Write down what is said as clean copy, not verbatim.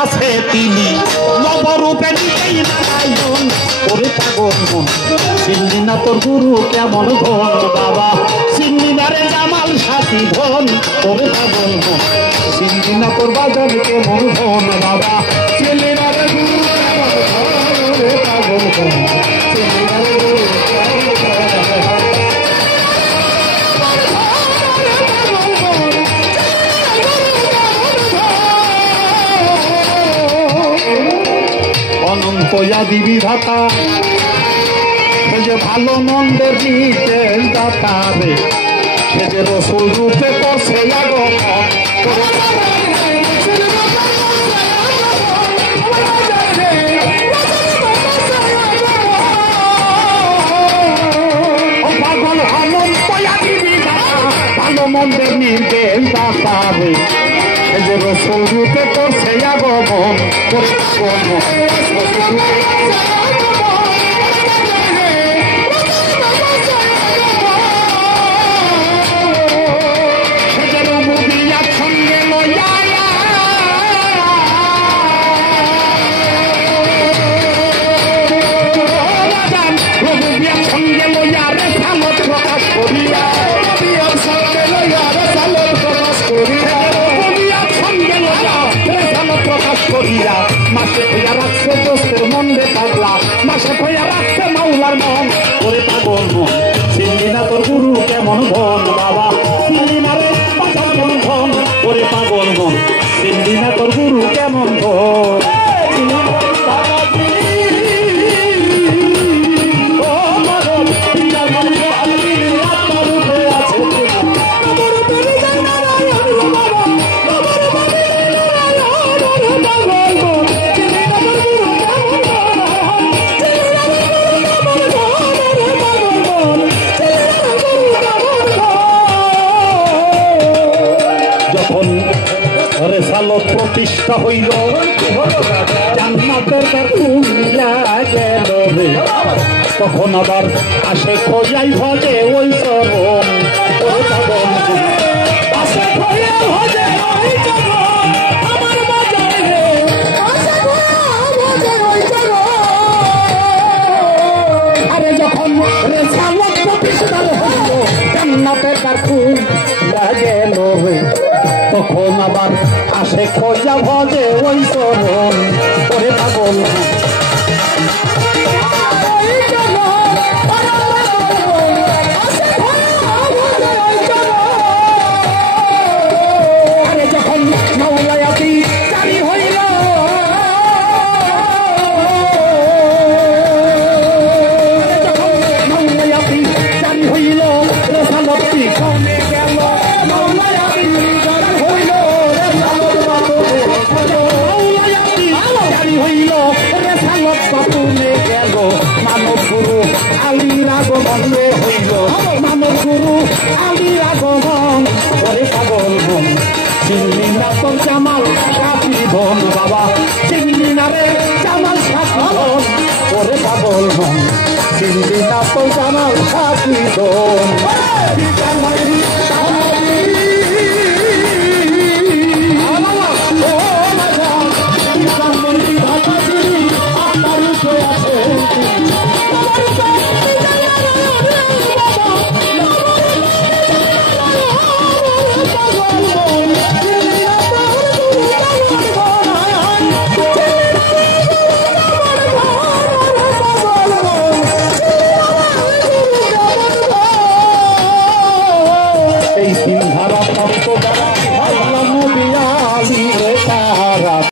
আছে তিনি নবরূপে নিজেই নারায়ণ ওরে পাগল মন চিনলি না তোর গুরু কেমন ধন বাবা চিনলি না রে জামাল সাথী ধন ওরে পাগল মন চিনলি না তোর বাজার কেমন ধন বাবা চিনলি না রে গুরু কেমন ধন ওরে পাগল মন চিনলি না রে গুরু অনন্ত আদি বিধাতা সে যে ভালো মন্দের নির্দেশ দাতা রে সে যে রসুল রূপে করছে পাগল অনন্ত আদি বিধাতা ভালো মন্দের নির্দেশ দাতা রে সে যে রসুল রূপে করছে আগমন করে মাসে হইয়া রাখছে দোস্তের মন রে পাগলা মাসে হইয়া রাখছে মাওলার মন ওরে পাগল মন চিনলি না তোর গুরু কেমন ধন বাবা চিনলি না রে বাজার কেমন ধন ওরে পাগল মন চিনলি না তোর গুরু কেমন ধন রেসালত প্রতিষ্ঠা হইল জান্নাতের কুমিলা গেল রে তখন আবার আসে খোঁজাই ভজে ওই চরণ আসে খোঁজে ভজে ওই চরণ আমার বাজারে আসে ভজে ওই চরণ আরে যখন রেসালত প্রতিষ্ঠা হইল জান্নাতের কুমিলা গেল রে তখন আবার আসে খোঁজা ভজে ওই চরণ ওরে পাগল আরে যখন মাওলায়াতি জারি হইল মাওলায়াতি জারি হইল রেসালতি কমে গেল মাওলায়াতি হইল রেসালত বাতুলে গেল মানব গুরু আলীর আগমন হইল মানব গুরু আলীর আগমন ওরে পাগল মন চিনলি না তোর জামাল সাথী ধন বাবা চিনলি না রে জামাল সাথী ধন ওরে পাগল মন চিনলি না তোর জামাল সাথী ধন এই সিংহারা তত্ত্ব